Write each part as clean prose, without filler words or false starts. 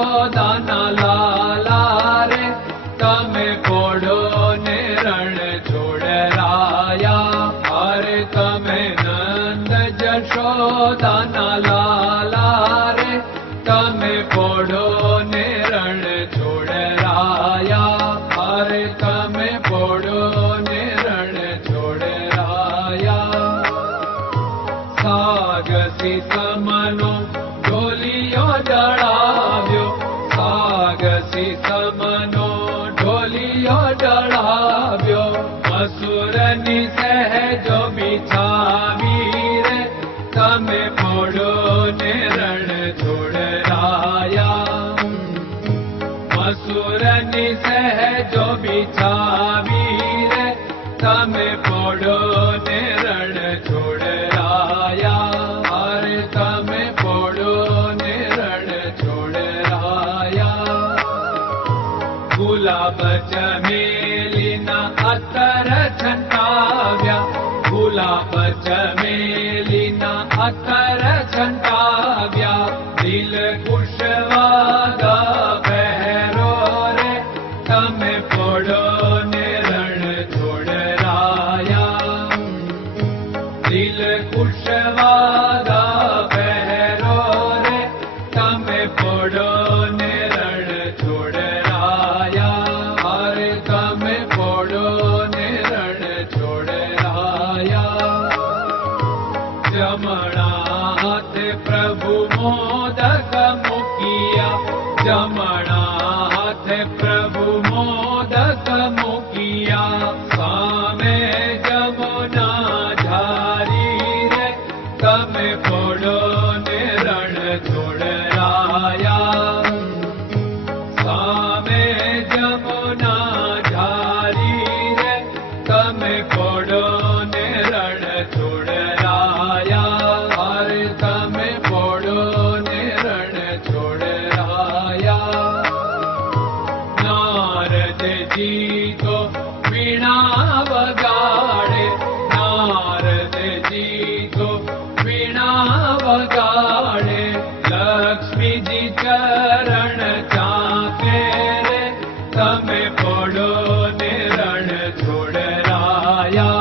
જશોદાના લાલા રે તમે પોડો ને રણ છોડરાયા. અરે તમે નંદ જશોદાના લાલા રે તમે પોડો ને રણ છોડરાયા. અરે તમે પોડો ને રણ છોડરાયા. સાગસી સમનો ઢોલિયો ડળાવ્યો, સાગસી સમનો ઢોલિયો ડળાવ્યો. મસૂરની સહેજો બિછાવી રે તમે પોડો ને રણ છોડરાયા. મસૂરની સહેજો બિછાવી રે તમે પોડો ને રણ છોડરાયા. અરે તમે પોડો ને રણ છોડરાયા. ગુલાબ ચમેલીના અત્તર છંટાવ્યા, ગુલાબ ચમેલીના અત્તર છંટાવ્યા. દિલ કુશવાદા પહેરો રે તમે પોડો ને રણ છોડરાયા. દિલ કુશવાદા પહેરો રે તમે પોડો ને રણ છોડરાયા. અરે તમે પોડો ને રણ છોડરાયા. જમણા હાથે પ્રભુ મોદક મૂકિયા, જમણા હાથે પ્રભુ મોદક મૂકિયા. સામે જમુના ઝારી રે તમે પોડો ને રણ છોડરાયા. સામે જમુના ઝારી રે તમે પોડો ને રણ છોડરાયા. અરે તમે પોડો ને રણ છોડરાયા. નારદજી તો વીણા વગાડે, નારદજી તો વીણા વગાડે. લક્ષ્મીજી ચરણ ચાકે રે તમે પોડો ને રણ છોડરાયા.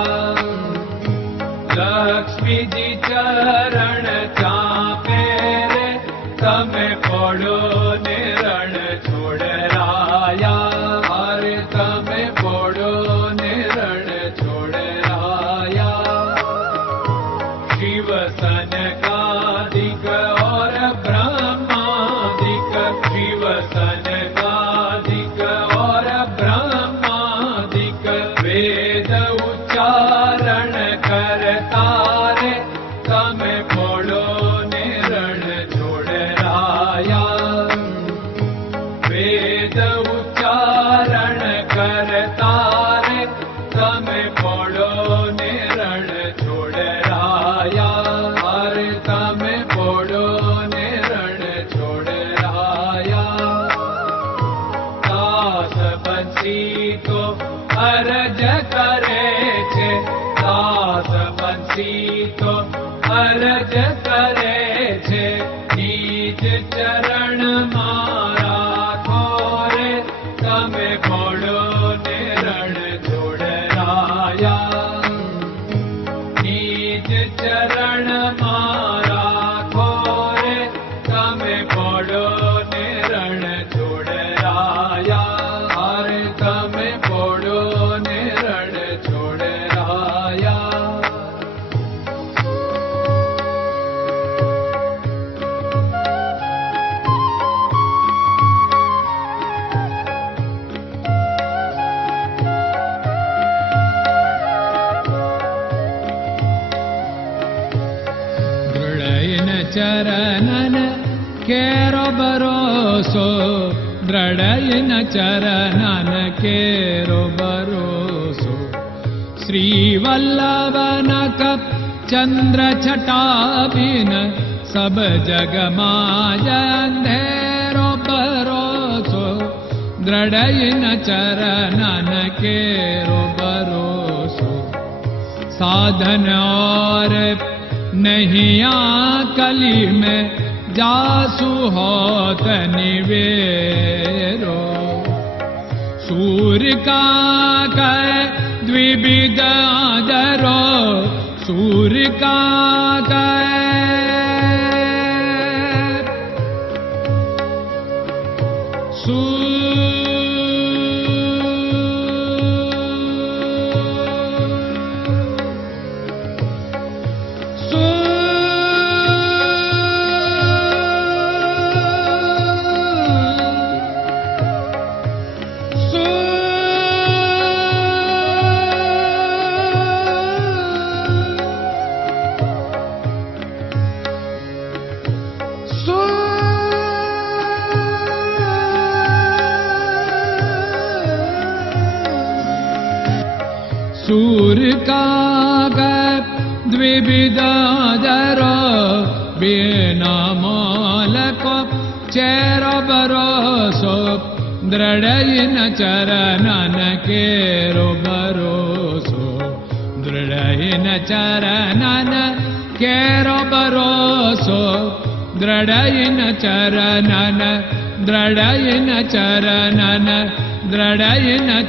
લક્ષ્મીજી ચરણ ચાપે રે તમે પોડો ને રણ છોડરાયા. અરે તમે પોડો ને રણ છોડરાયા. શિવ સનકાદિક और ब्रह्मादिक, शिव सनकादिक और ब्रह्मादिक. वेद उच्चारण करता रे તમે પોડો ને રણ છોડરાયા. વેદ ઉચ્ચારણ કરતા રે તમે પોડો ને રણ છોડરાયા. અરે તમે પોડો ને રણ છોડરાયા. દાસ બંસી તો અરજ કરે છે, દાસ બંસી તો અરજ કરે છે. નીચ ચરણ મારા ખોરે તમે પોડો ને રણ છોડરાયા. નીચ ચરણ મારા ખોરે તમે પોડો ને રણ છોડરાયા. અરે તમે પોડો ને રણ છોડરાયા. ચરણન કેરો ભરોસો, દ્રઢયન ચરણન કેરો ભરોસો. શ્રી વલ્લભન કપ ચંદ્ર છટાબિન સબ જગમાં અંધેરો ભરોસો. દ્રઢયન ચરણન કેરો ભરોસો. साधन और नहीं कली में जासु होत निवेरो सूर्य का कै द्विविध आदरो सूर्य का सूर्य का द्विविधादर बिना मालको चेर भरोसो दृढ़ चरणन केरो भरोसो दृढ़ चरणन केरो भरोसो दृढ़ चरणन दृढ़ चरणन दृढ़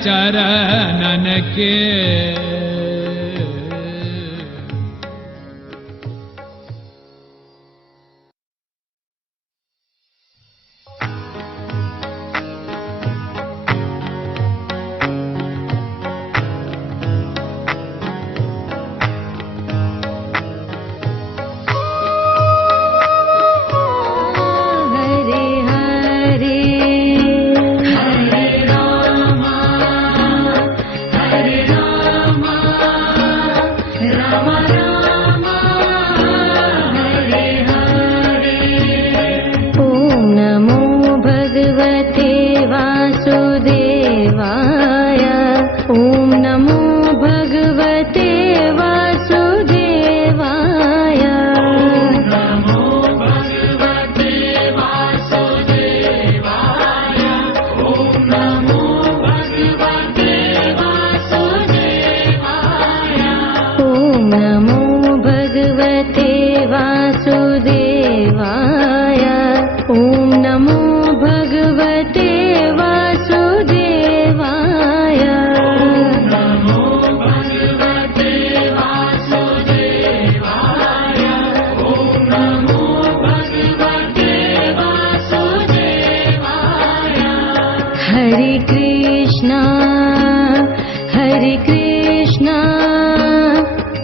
चरणन के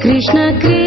Krishna Krishna